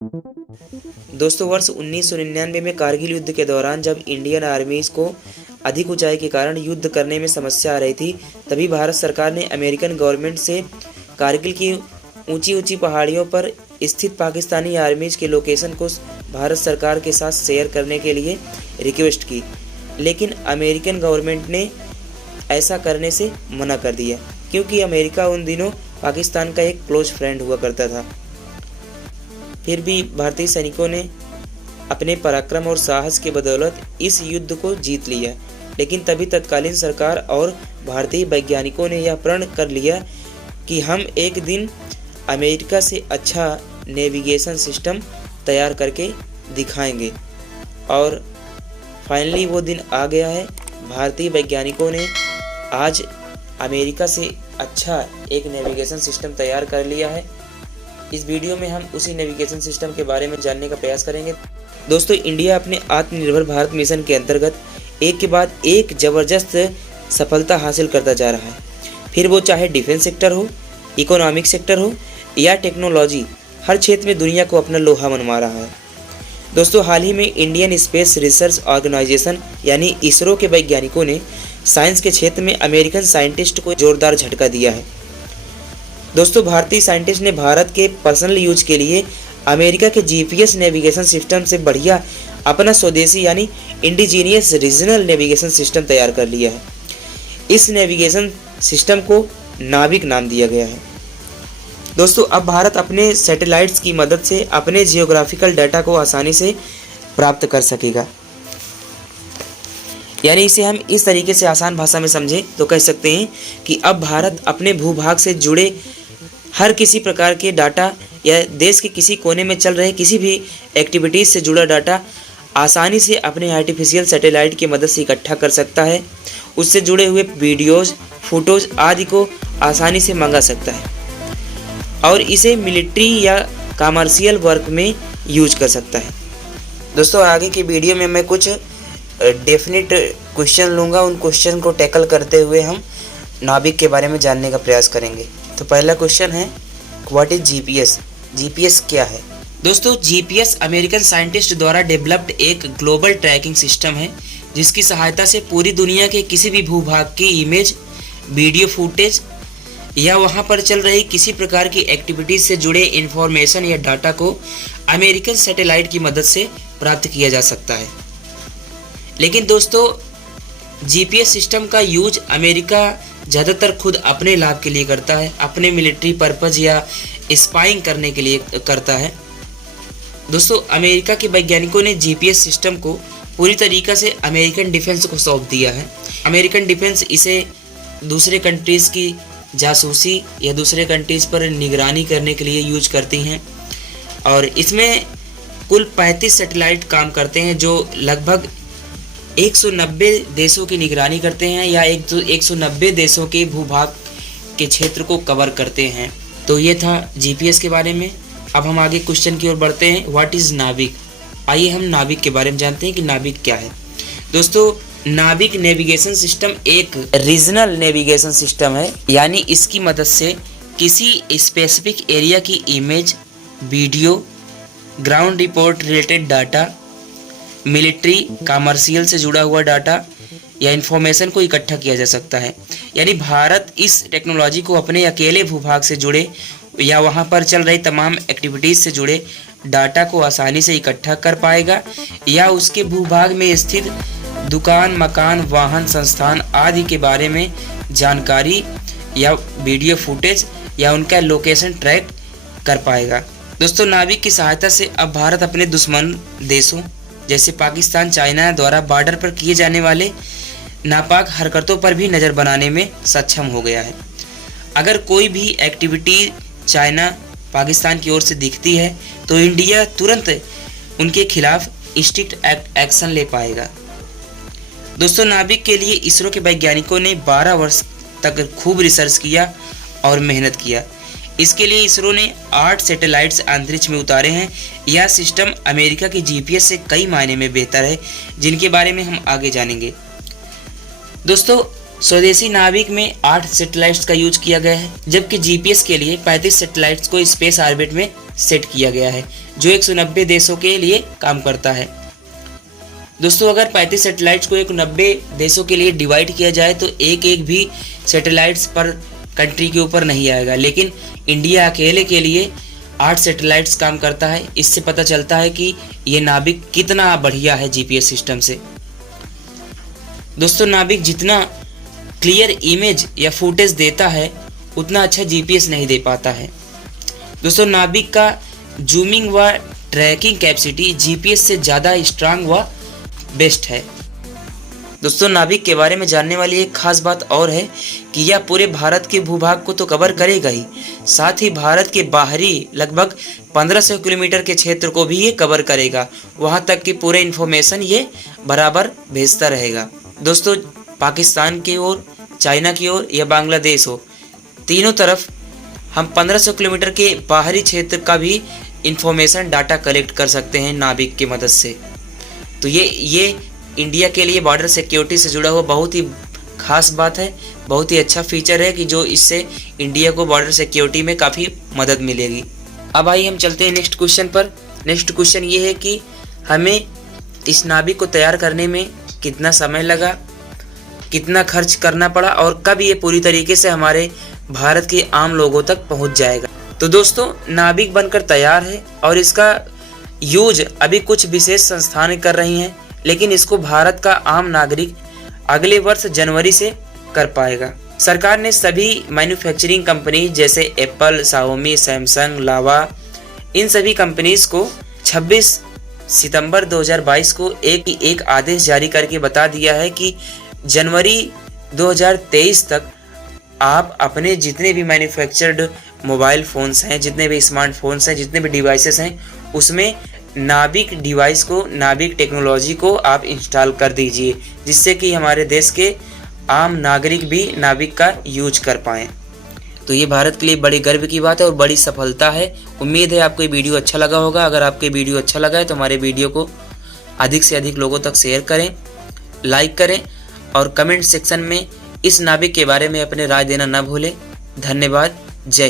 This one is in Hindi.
दोस्तों, वर्ष 1999 में कारगिल युद्ध के दौरान जब इंडियन आर्मीज को अधिक ऊंचाई के कारण युद्ध करने में समस्या आ रही थी, तभी भारत सरकार ने अमेरिकन गवर्नमेंट से कारगिल की ऊंची ऊंची पहाड़ियों पर स्थित पाकिस्तानी आर्मीज के लोकेशन को भारत सरकार के साथ शेयर करने के लिए रिक्वेस्ट की, लेकिन अमेरिकन गवर्नमेंट ने ऐसा करने से मना कर दिया, क्योंकि अमेरिका उन दिनों पाकिस्तान का एक क्लोज फ्रेंड हुआ करता था। फिर भी भारतीय सैनिकों ने अपने पराक्रम और साहस के बदौलत इस युद्ध को जीत लिया, लेकिन तभी तत्कालीन सरकार और भारतीय वैज्ञानिकों ने यह प्रण कर लिया कि हम एक दिन अमेरिका से अच्छा नेविगेशन सिस्टम तैयार करके दिखाएंगे। और फाइनली वो दिन आ गया है। भारतीय वैज्ञानिकों ने आज अमेरिका से अच्छा एक नेविगेशन सिस्टम तैयार कर लिया है। इस वीडियो में हम उसी नेविगेशन सिस्टम के बारे में जानने का प्रयास करेंगे। दोस्तों, इंडिया अपने आत्मनिर्भर भारत मिशन के अंतर्गत एक के बाद एक ज़बरदस्त सफलता हासिल करता जा रहा है, फिर वो चाहे डिफेंस सेक्टर हो, इकोनॉमिक सेक्टर हो या टेक्नोलॉजी, हर क्षेत्र में दुनिया को अपना लोहा मनवा रहा है। दोस्तों, हाल ही में इंडियन स्पेस रिसर्च ऑर्गेनाइजेशन यानी इसरो के वैज्ञानिकों ने साइंस के क्षेत्र में अमेरिकन साइंटिस्ट को जोरदार झटका दिया है। दोस्तों, भारतीय साइंटिस्ट ने भारत के पर्सनल यूज के लिए अमेरिका के जीपीएस नेविगेशन सिस्टम से बढ़िया अपना स्वदेशी यानी इंडिजीनियस रीजनल नेविगेशन सिस्टम तैयार कर लिया है। इस नेविगेशन सिस्टम को नाविक नाम दिया गया है। दोस्तों, अब भारत अपने सैटेलाइट्स की मदद से अपने जियोग्राफिकल डाटा को आसानी से प्राप्त कर सकेगा। यानी इसे हम इस तरीके से आसान भाषा में समझें तो कह सकते हैं कि अब भारत अपने भूभाग से जुड़े हर किसी प्रकार के डाटा या देश के किसी कोने में चल रहे किसी भी एक्टिविटीज़ से जुड़ा डाटा आसानी से अपने आर्टिफिशियल सैटेलाइट की मदद से इकट्ठा कर सकता है। उससे जुड़े हुए वीडियोज़, फोटोज़ आदि को आसानी से मंगा सकता है और इसे मिलिट्री या कमर्शियल वर्क में यूज कर सकता है। दोस्तों, आगे की वीडियो में मैं कुछ डेफिनेट क्वेश्चन लूँगा। उन क्वेश्चन को टैकल करते हुए हम नाविक के बारे में जानने का प्रयास करेंगे। तो पहला क्वेश्चन है, व्हाट इज जीपीएस? जीपीएस क्या है? दोस्तों, जीपीएस अमेरिकन साइंटिस्ट द्वारा डेवलप्ड एक ग्लोबल ट्रैकिंग सिस्टम है, जिसकी सहायता से पूरी दुनिया के किसी भी भूभाग की इमेज, वीडियो फुटेज या वहां पर चल रही किसी प्रकार की एक्टिविटीज से जुड़े इंफॉर्मेशन या डाटा को अमेरिकन सैटेलाइट की मदद से प्राप्त किया जा सकता है। लेकिन दोस्तों, जीपीएस सिस्टम का यूज अमेरिका ज़्यादातर खुद अपने लाभ के लिए करता है, अपने मिलिट्री पर्पज़ या स्पाइंग करने के लिए करता है। दोस्तों, अमेरिका के वैज्ञानिकों ने जीपीएस सिस्टम को पूरी तरीक़ा से अमेरिकन डिफेंस को सौंप दिया है। अमेरिकन डिफेंस इसे दूसरे कंट्रीज़ की जासूसी या दूसरे कंट्रीज़ पर निगरानी करने के लिए यूज करती हैं और इसमें कुल 35 सैटेलाइट काम करते हैं, जो लगभग 190 देशों की निगरानी करते हैं या 190 देशों के भूभाग के क्षेत्र को कवर करते हैं। तो ये था जीपीएस के बारे में। अब हम आगे क्वेश्चन की ओर बढ़ते हैं, व्हाट इज़ नाविक? आइए हम नाविक के बारे में जानते हैं कि नाविक क्या है। दोस्तों, नाविक नेविगेशन सिस्टम एक रीजनल नेविगेशन सिस्टम है, यानी इसकी मदद से किसी स्पेसिफिक एरिया की image, video, ground report related data, military, commercial से जुड़ा हुआ डाटा या इन्फॉर्मेशन को इकट्ठा किया जा सकता है। यानी भारत इस टेक्नोलॉजी को अपने अकेले भूभाग से जुड़े या वहां पर चल रही तमाम एक्टिविटीज़ से जुड़े डाटा को आसानी से इकट्ठा कर पाएगा या उसके भूभाग में स्थित दुकान, मकान, वाहन, संस्थान आदि के बारे में जानकारी या वीडियो फुटेज या उनका लोकेशन ट्रैक कर पाएगा। दोस्तों, नाविक की सहायता से अब भारत अपने दुश्मन देशों जैसे पाकिस्तान, चाइना द्वारा बॉर्डर पर किए जाने वाले नापाक हरकतों पर भी नज़र बनाने में सक्षम हो गया है। अगर कोई भी एक्टिविटी चाइना, पाकिस्तान की ओर से दिखती है तो इंडिया तुरंत उनके खिलाफ स्ट्रिक्ट एक्शन ले पाएगा। दोस्तों, नाविक के लिए इसरो के वैज्ञानिकों ने 12 वर्ष तक खूब रिसर्च किया और मेहनत किया। इसके लिए इसरो ने 8 सैटेलाइट्स अंतरिक्ष में उतारे हैं। यह सिस्टम अमेरिका के जीपीएस से कई मायने में बेहतर है, जिनके बारे में हम आगे जानेंगे। दोस्तों, स्वदेशी नाविक में 8 सैटेलाइट्स का यूज किया गया है, जबकि जीपीएस के लिए 35 सैटेलाइट्स को स्पेस ऑर्बिट में सेट किया गया है, जो 190 देशों के लिए काम करता है। दोस्तों, अगर 35 सैटेलाइट्स को 190 देशों के लिए डिवाइड किया जाए तो एक एक भी सैटेलाइट्स पर कंट्री के ऊपर नहीं आएगा, लेकिन इंडिया अकेले के लिए 8 सैटेलाइट्स काम करता है। इससे पता चलता है कि ये नाभिक कितना बढ़िया है जीपीएस सिस्टम से। दोस्तों, नाभिक जितना क्लियर इमेज या फुटेज देता है उतना अच्छा जीपीएस नहीं दे पाता है। दोस्तों, नाभिक का जूमिंग व ट्रैकिंग कैपेसिटी जीपीएस से ज़्यादा स्ट्रांग व बेस्ट है। दोस्तों, नाभिक के बारे में जानने वाली एक खास बात और है कि यह पूरे भारत के भूभाग को तो कवर करेगा ही, साथ ही भारत के बाहरी लगभग 1500 किलोमीटर के क्षेत्र को भी ये कवर करेगा। वहाँ तक कि पूरे इन्फॉर्मेशन ये बराबर भेजता रहेगा। दोस्तों, पाकिस्तान की ओर, चाइना की ओर या बांग्लादेश हो, तीनों तरफ हम 1500 किलोमीटर के बाहरी क्षेत्र का भी इंफॉर्मेशन डाटा कलेक्ट कर सकते हैं नाभिक की मदद से। तो ये इंडिया के लिए बॉर्डर सिक्योरिटी से जुड़ा हुआ बहुत ही खास बात है, बहुत ही अच्छा फीचर है कि जो इससे इंडिया को बॉर्डर सिक्योरिटी में काफ़ी मदद मिलेगी। अब आइए हम चलते हैं नेक्स्ट क्वेश्चन पर। नेक्स्ट क्वेश्चन ये है कि हमें इस नाभिक को तैयार करने में कितना समय लगा, कितना खर्च करना पड़ा और कब ये पूरी तरीके से हमारे भारत के आम लोगों तक पहुंच जाएगा। तो दोस्तों, नाभिक बनकर तैयार है और इसका यूज अभी कुछ विशेष संस्थाएं कर रही हैं, लेकिन इसको भारत का आम नागरिक अगले वर्ष जनवरी से कर पाएगा। सरकार ने सभी मैन्युफैक्चरिंग कंपनी जैसे एप्पल, शाओमी, सैमसंग, लावा, इन सभी कंपनीज को 26 सितंबर 2022 को एक आदेश जारी करके बता दिया है कि जनवरी 2023 तक आप अपने जितने भी मैन्युफैक्चर्ड मोबाइल फ़ोन्स हैं, जितने भी स्मार्टफोन्स हैं, जितने भी डिवाइसेस हैं, उसमें नाभिक डिवाइस को, नाभिक टेक्नोलॉजी को आप इंस्टॉल कर दीजिए, जिससे कि हमारे देश के आम नागरिक भी नाभिक का यूज कर पाएँ। तो ये भारत के लिए बड़ी गर्व की बात है और बड़ी सफलता है। उम्मीद है आपको ये वीडियो अच्छा लगा होगा। अगर आपको ये वीडियो अच्छा लगा है तो हमारे वीडियो को अधिक से अधिक लोगों तक शेयर करें, लाइक करें और कमेंट सेक्शन में इस नाभिक के बारे में अपने राय देना न भूलें। धन्यवाद। जय